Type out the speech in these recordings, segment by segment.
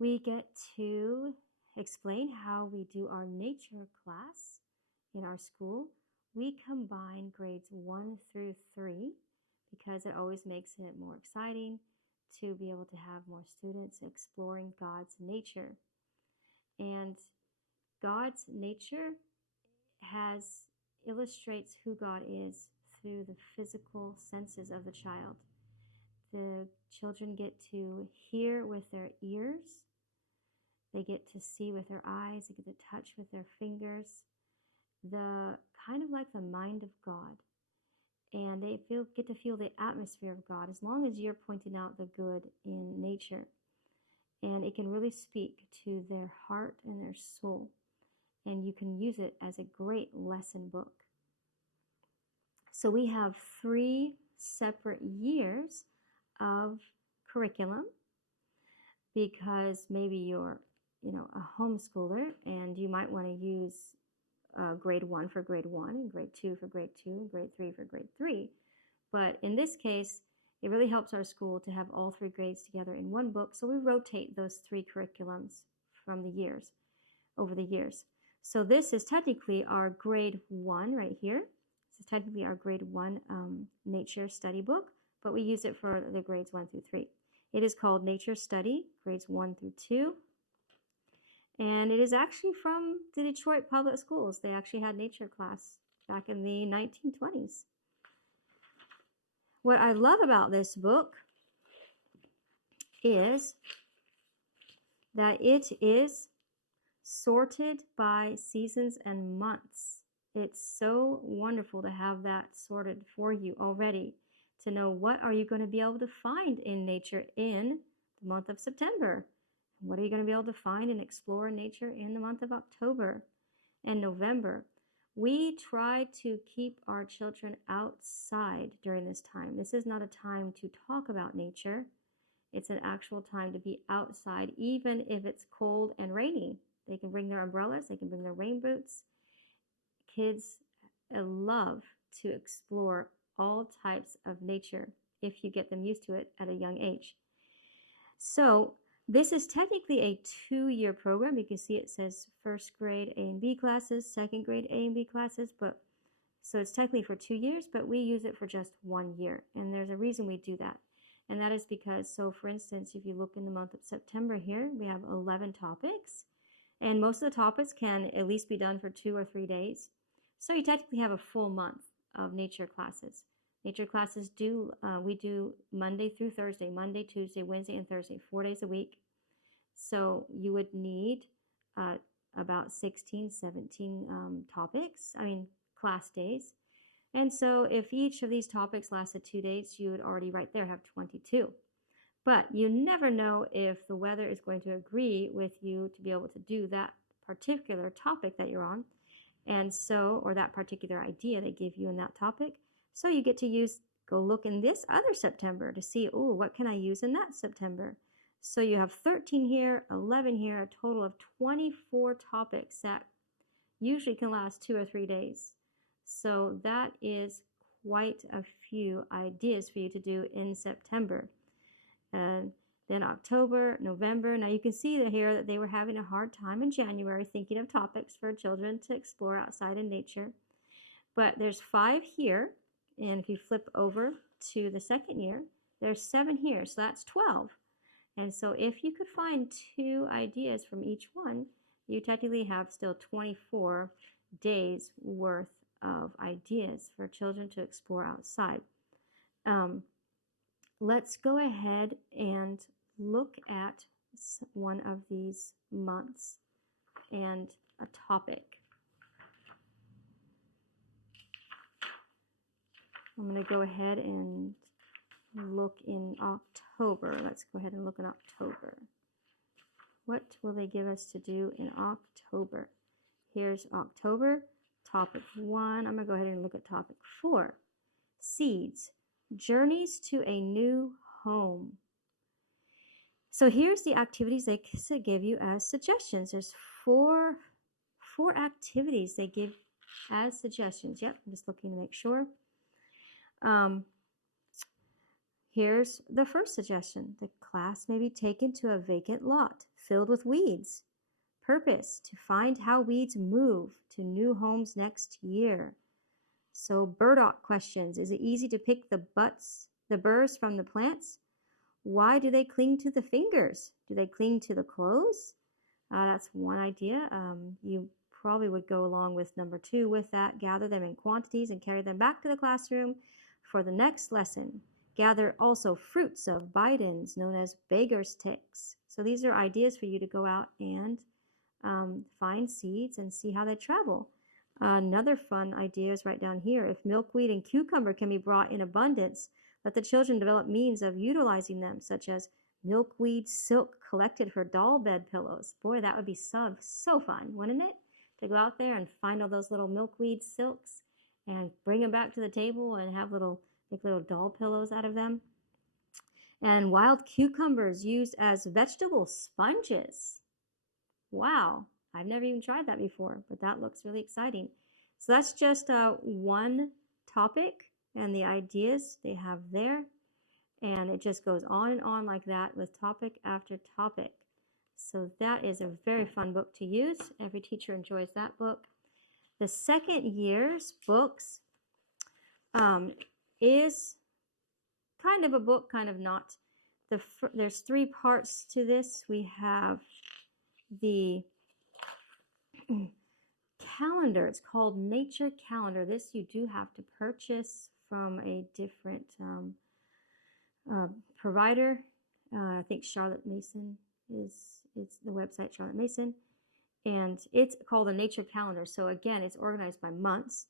We get to explain how we do our nature class in our school. We combine grades 1 through 3 because it always makes it more exciting to be able to have more students exploring God's nature. And God's nature illustrates who God is through the physical senses of the child. The children get to hear with their ears, they get to see with their eyes, they get to touch with their fingers, the kind of like the mind of God. And they get to feel the atmosphere of God as long as you're pointing out the good in nature. And it can really speak to their heart and their soul. And you can use it as a great lesson book. So we have 3 separate years of curriculum because maybe you're, a homeschooler and you might want to use grade 1 for grade 1 and grade 2 for grade 2 and grade 3 for grade 3. But in this case, it really helps our school to have all 3 grades together in one book. So we rotate those 3 curriculums from over the years. So this is technically our grade 1 right here. This is technically our grade 1 nature study book, but we use it for the grades 1 through 3. It is called Nature Study, grades 1 through 2. And it is actually from the Detroit Public Schools. They actually had nature class back in the 1920s. What I love about this book is that it is sorted by seasons and months. It's so wonderful to have that sorted for you already, to know what are you going to be able to find in nature in the month of September. What are you going to be able to find and explore in nature in the month of October and November? We try to keep our children outside during this time. This is not a time to talk about nature. It's an actual time to be outside, even if it's cold and rainy. They can bring their umbrellas, they can bring their rain boots. Kids love to explore all types of nature if you get them used to it at a young age. So this is technically a 2-year program. You can see it says first grade A and B classes, second grade A and B classes, so it's technically for 2 years, but we use it for just 1 year. And there's a reason we do that. And that is because, so for instance, if you look in the month of September here, we have 11 topics. And most of the topics can at least be done for 2 or 3 days. So you technically have a full month of nature classes. Nature classes we do Monday through Thursday, Monday, Tuesday, Wednesday, and Thursday, 4 days a week. So you would need about 16, 17 class days. And so if each of these topics lasted 2 days, you would already right there have 22. But you never know if the weather is going to agree with you to be able to do that particular topic that you're on. And so, or that particular idea they give you in that topic. So you get to go look in this other September to see, what can I use in that September? So you have 13 here, 11 here, a total of 24 topics that usually can last 2 or 3 days. So that is quite a few ideas for you to do in September. And then October, November. Now you can see here that they were having a hard time in January thinking of topics for children to explore outside in nature. But there's 5 here. And if you flip over to the second year, there's 7 here. So that's 12. And so if you could find 2 ideas from each one, you technically have still 24 days worth of ideas for children to explore outside. Let's go ahead and look at one of these months and a topic. I'm going to go ahead and look in October. Let's go ahead and look in October. What will they give us to do in October? Here's October, topic 1. I'm going to go ahead and look at topic 4. Seeds, journeys to a new home. So here's the activities they give you as suggestions. There's four activities they give as suggestions. Yep, I'm just looking to make sure. Here's the first suggestion. The class may be taken to a vacant lot filled with weeds. Purpose, to find how weeds move to new homes next year. So burdock questions. Is it easy to pick the burrs from the plants? Why do they cling to the fingers? Do they cling to the clothes? That's one idea. You probably would go along with number 2 with that. Gather them in quantities and carry them back to the classroom for the next lesson. Gather also fruits of bidens, known as beggar's ticks. So these are ideas for you to go out and find seeds and see how they travel. Another fun idea is right down here. If milkweed and cucumber can be brought in abundance, let the children develop means of utilizing them, such as milkweed silk collected for doll bed pillows. Boy, that would be so fun, wouldn't it? To go out there and find all those little milkweed silks and bring them back to the table and have make little doll pillows out of them. And wild cucumbers used as vegetable sponges. Wow, I've never even tried that before, but that looks really exciting. So that's just one topic and the ideas they have there. And it just goes on and on like that with topic after topic. So that is a very fun book to use. Every teacher enjoys that book. The second year's books is kind of a book, kind of not. There's 3 parts to this. We have the calendar. It's called Nature Calendar. This you do have to purchase from a different provider. I think Charlotte Mason it's the website, Charlotte Mason, and it's called a Nature Calendar. So again, it's organized by months,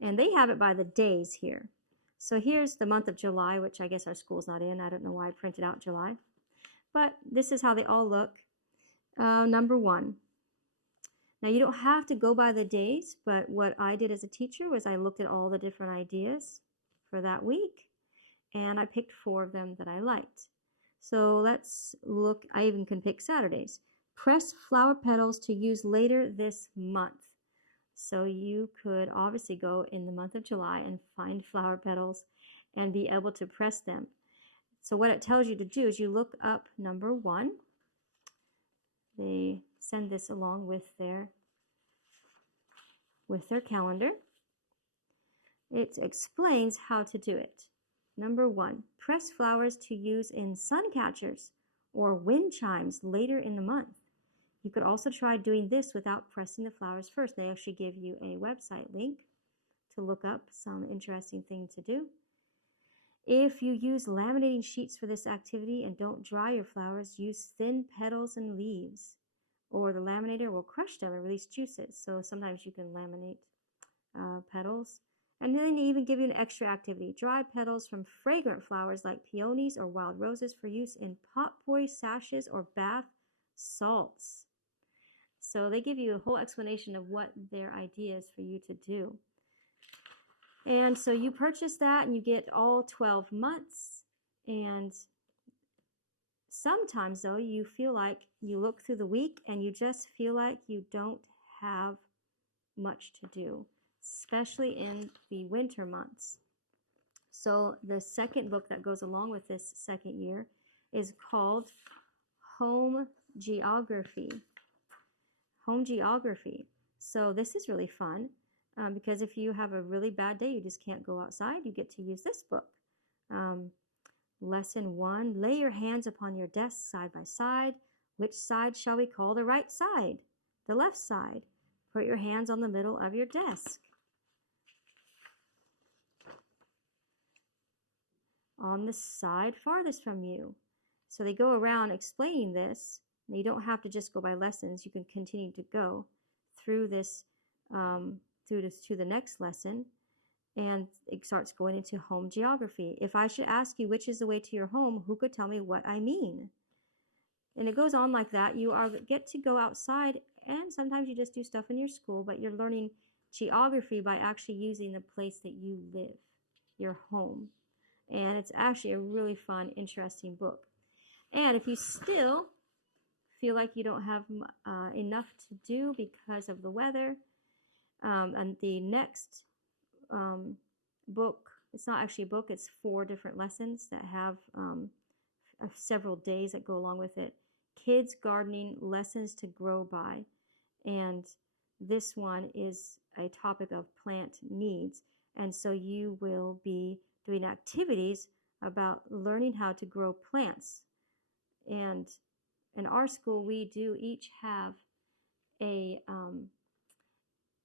and they have it by the days here. So here's the month of July, which I guess our school's not in. I don't know why I printed out July, but this is how they all look. Number 1. Now you don't have to go by the days, but what I did as a teacher was I looked at all the different ideas for that week, and I picked 4 of them that I liked. So let's look. I even can pick Saturdays. Press flower petals to use later this month. So you could obviously go in the month of July and find flower petals and be able to press them. So what it tells you to do is you look up number 1. They send this along with their calendar. It explains how to do it. Number 1, press flowers to use in sun catchers or wind chimes later in the month. You could also try doing this without pressing the flowers first. They actually give you a website link to look up some interesting thing to do. If you use laminating sheets for this activity and don't dry your flowers, use thin petals and leaves, or the laminator will crush them and release juices. So sometimes you can laminate petals. And then they even give you an extra activity. Dry petals from fragrant flowers like peonies or wild roses for use in potpourri sashes or bath salts. So they give you a whole explanation of what their idea is for you to do. And so you purchase that and you get all 12 months. And sometimes, though, you feel like you look through the week and you just feel like you don't have much to do, especially in the winter months. So the second book that goes along with this second year is called Home Geography. Home Geography. So this is really fun because if you have a really bad day, you just can't go outside, you get to use this book. Lesson 1, lay your hands upon your desk side by side. Which side shall we call the right side? The left side. Put your hands on the middle of your desk. On the side farthest from you. So they go around explaining this. Now, you don't have to just go by lessons. You can continue to go through this to the next lesson, and it starts going into home geography. If I should ask you which is the way to your home, who could tell me what I mean? And it goes on like that. You get to go outside, and sometimes you just do stuff in your school, but you're learning geography by actually using the place that you live, your home. And it's actually a really fun, interesting book. And if you still feel like you don't have enough to do because of the weather, and the next book, it's not actually a book, it's 4 different lessons that have several days that go along with it. Kids Gardening Lessons to Grow By. And this one is a topic of plant needs. And so you will be doing activities about learning how to grow plants. And in our school, we do each have a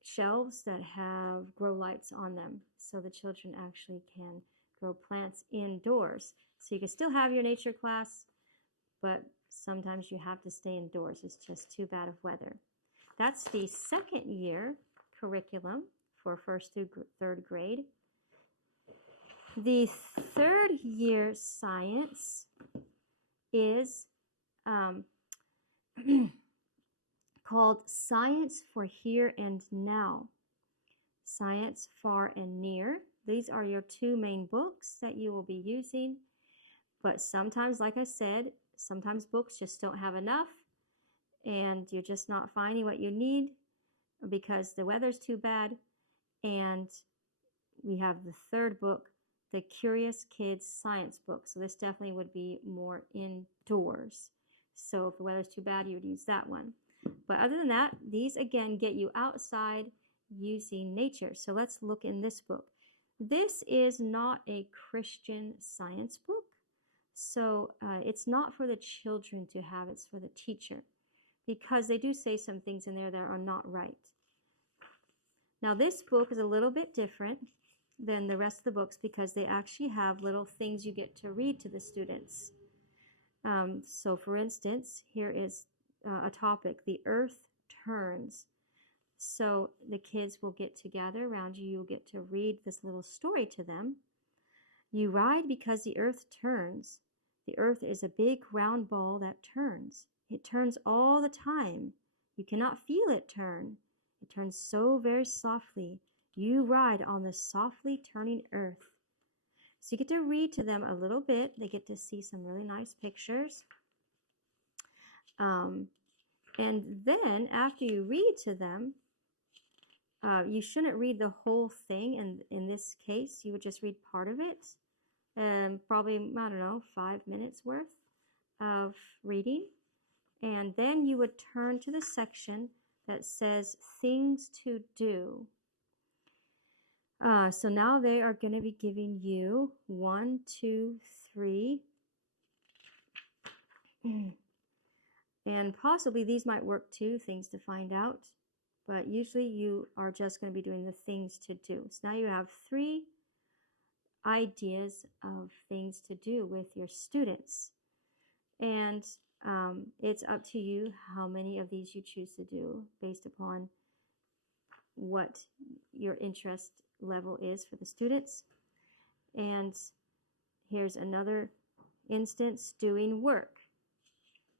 shelves that have grow lights on them, so the children actually can grow plants indoors. So you can still have your nature class, but sometimes you have to stay indoors. It's just too bad of weather. That's the second year curriculum for first through third grade. The third year science is called Science for Here and Now. Science Far and Near. These are your two main books that you will be using. But sometimes, like I said, sometimes books just don't have enough and you're just not finding what you need because the weather's too bad. And we have the third book, the Curious Kids Science book. So this definitely would be more indoors. So if the weather's too bad, you would use that one. But other than that, these again get you outside using nature. So let's look in this book. This is not a Christian science book. So it's not for the children to have, it's for the teacher. Because they do say some things in there that are not right. Now this book is a little bit different than the rest of the books because they actually have little things you get to read to the students. So for instance, here is a topic, the earth turns. So the kids will get to gather around you. You'll get to read this little story to them. You ride because the earth turns. The earth is a big round ball that turns. It turns all the time. You cannot feel it turn. It turns so very softly. You ride on the softly turning earth. So you get to read to them a little bit. They get to see some really nice pictures. And then after you read to them, you shouldn't read the whole thing. And in this case, you would just read part of it. Probably, I don't know, 5 minutes worth of reading. And then you would turn to the section that says things to do. So now they are going to be giving you 1, 2, 3. And possibly these might work too, things to find out. But usually you are just going to be doing the things to do. So now you have 3 ideas of things to do with your students. And it's up to you how many of these you choose to do based upon what your interest level is for the students. And here's another instance, doing work.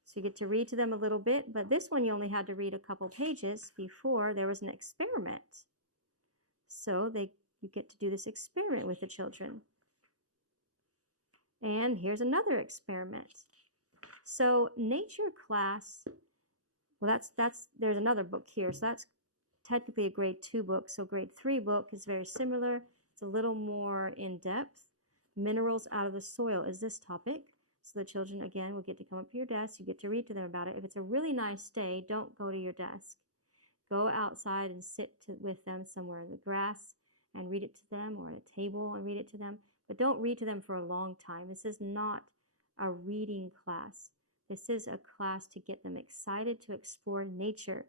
So you get to read to them a little bit, but this one you only had to read a couple pages before there was an experiment. So you get to do this experiment with the children. And here's another experiment. So nature class, well there's another book here. So that's technically a grade 2 book. So grade 3 book is very similar. It's a little more in depth. Minerals out of the soil is this topic. So the children, again, will get to come up to your desk. You get to read to them about it. If it's a really nice day, don't go to your desk. Go outside and sit with them somewhere in the grass and read it to them, or at a table and read it to them. But don't read to them for a long time. This is not a reading class. This is a class to get them excited to explore nature.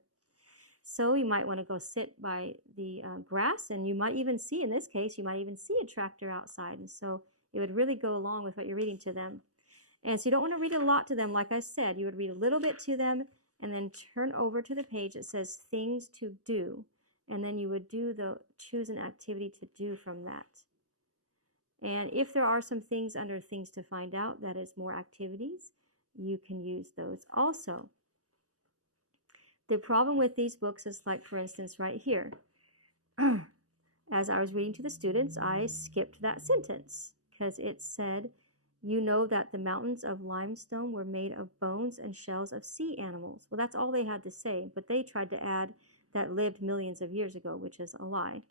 So you might want to go sit by the grass, and you might even see, in this case, you might even see a tractor outside. And so it would really go along with what you're reading to them. And so you don't want to read a lot to them, like I said. You would read a little bit to them and then turn over to the page that says things to do. And then you would choose an activity to do from that. And if there are some things under things to find out, that is more activities, you can use those also. The problem with these books is, like, for instance, right here. As I was reading to the students, I skipped that sentence because it said, you know that the mountains of limestone were made of bones and shells of sea animals. Well, that's all they had to say, but they tried to add that lived millions of years ago, which is a lie.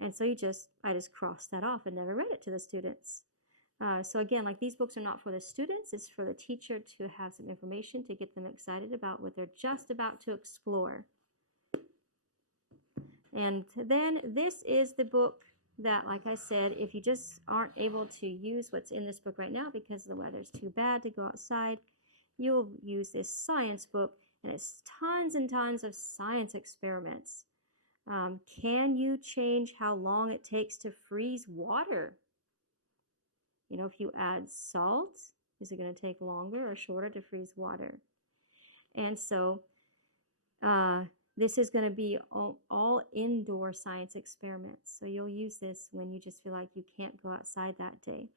And so I just crossed that off and never read it to the students. So again, like these books are not for the students, it's for the teacher to have some information to get them excited about what they're just about to explore. And then this is the book that, like I said, if you just aren't able to use what's in this book right now because the weather's too bad to go outside, you'll use this science book, and it's tons and tons of science experiments. Can you change how long it takes to freeze water? You know, if you add salt, is it going to take longer or shorter to freeze water? And so this is going to be all indoor science experiments. So you'll use this when you just feel like you can't go outside that day.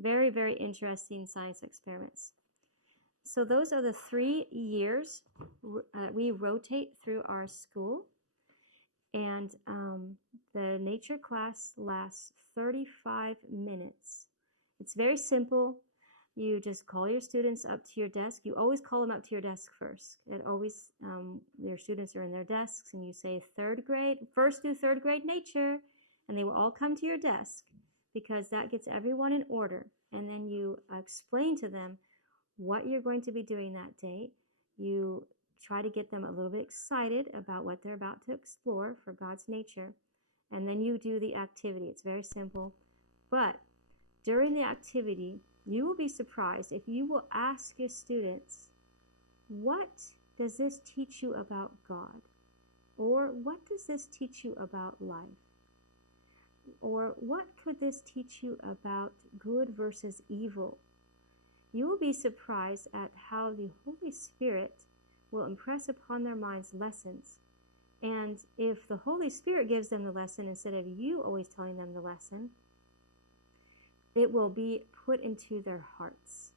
Very, very interesting science experiments. So those are the 3 years we rotate through our school. And the nature class lasts 35 minutes. It's very simple. You just call your students up to your desk. You always call them up to your desk first. It always, your students are in their desks, and you say third grade, first do third grade nature, and they will all come to your desk because that gets everyone in order. And then you explain to them what you're going to be doing that day. You try to get them a little bit excited about what they're about to explore for God's nature. And then you do the activity. It's very simple. But during the activity, you will be surprised if you will ask your students, what does this teach you about God? Or what does this teach you about life? Or what could this teach you about good versus evil? You will be surprised at how the Holy Spirit will impress upon their minds lessons. And if the Holy Spirit gives them the lesson instead of you always telling them the lesson, it will be put into their hearts.